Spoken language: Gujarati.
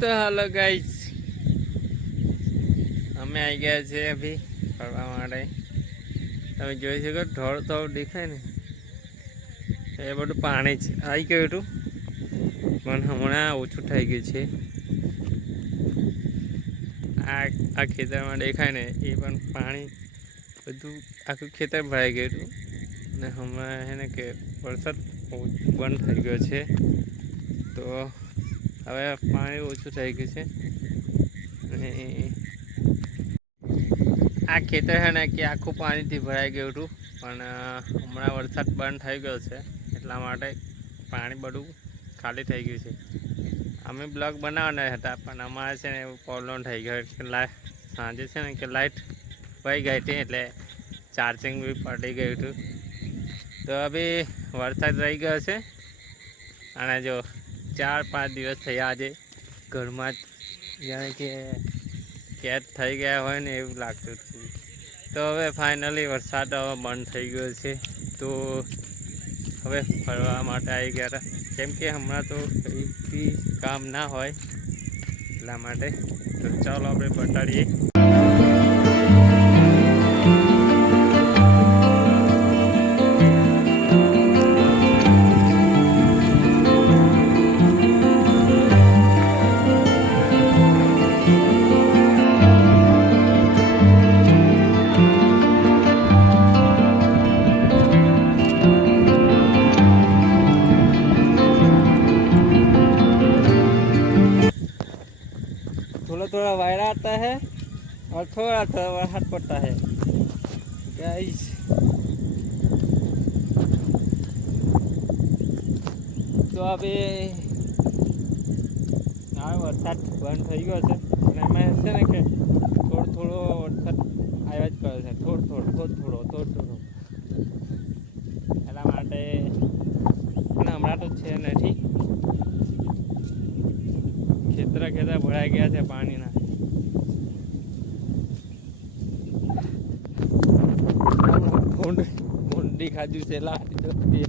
तो हेलो गाइस અમે આવી ગયા છે અભી ફરવા માટે। તમે જોઈ શકો ઢોળ તો દેખાય ને એ બધું પાણી જ આવી ગયું હતું પણ હમણાં ઓછું થઈ ગયું છે। આ ખેતરમાં દેખાય ને એ પણ પાણી બધું આખું ખેતર ભરાઈ ગયું હતું ને હમણાં હે ને કે વરસાદ બંધ થઈ ગયો છે તો હવે પાણી ઓછું થઈ ગયું છે। અને આ ખેતર છે ને કે આખું પાણીથી ભરાઈ ગયું હતું પણ હમણાં વરસાદ બંધ થઈ ગયો છે એટલા માટે પાણી બધું ખાલી થઈ ગયું છે। અમે બ્લોગ બનાવવાના હતા પણ અમારે છે ને એવું પ્રોબ્લેમ થઈ ગયો કે સાંજે છે ને કે લાઇટ વહી ગઈ હતી એટલે ચાર્જિંગ બી પડી ગયું હતું તો હવે વરસાદ રહી ગયો છે। અને જો 4-5 દિવસ થયા આજે ઘરમાં જ જાણે કે કેદ થઈ ગયા હોય ને એવું લાગતું હતું તો હવે ફાઇનલી વરસાદ હવે બંધ થઈ ગયો છે તો હવે ફરવા માટે આવી ગયા હતા કેમ કે હમણાં તો કંઈ કામ ના હોય એટલા માટે તો ચાલો આપણે બતાડીએ। थोड़ा थोड़ा वायरा आता है और थोड़ा थोड़ा बरसात पड़ता है गाइस। तो अभी આ વરસાદ બંધ થઈ ગયો છે અને એમાં છે ને કે થોડો વરસાદ આવ્યા જ કરે છે થોડો એટલા માટે અને હમણાં તો છે નથી ખેતર ભરાઈ ગયા છે પાણીના। ભૂંડી ખાધું છે લાડી